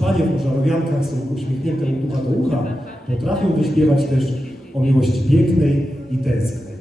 panie w ożarowiankach są uśmiechnięte od ucha do ucha, potrafią wyśpiewać też o miłości pięknej i tęsknej.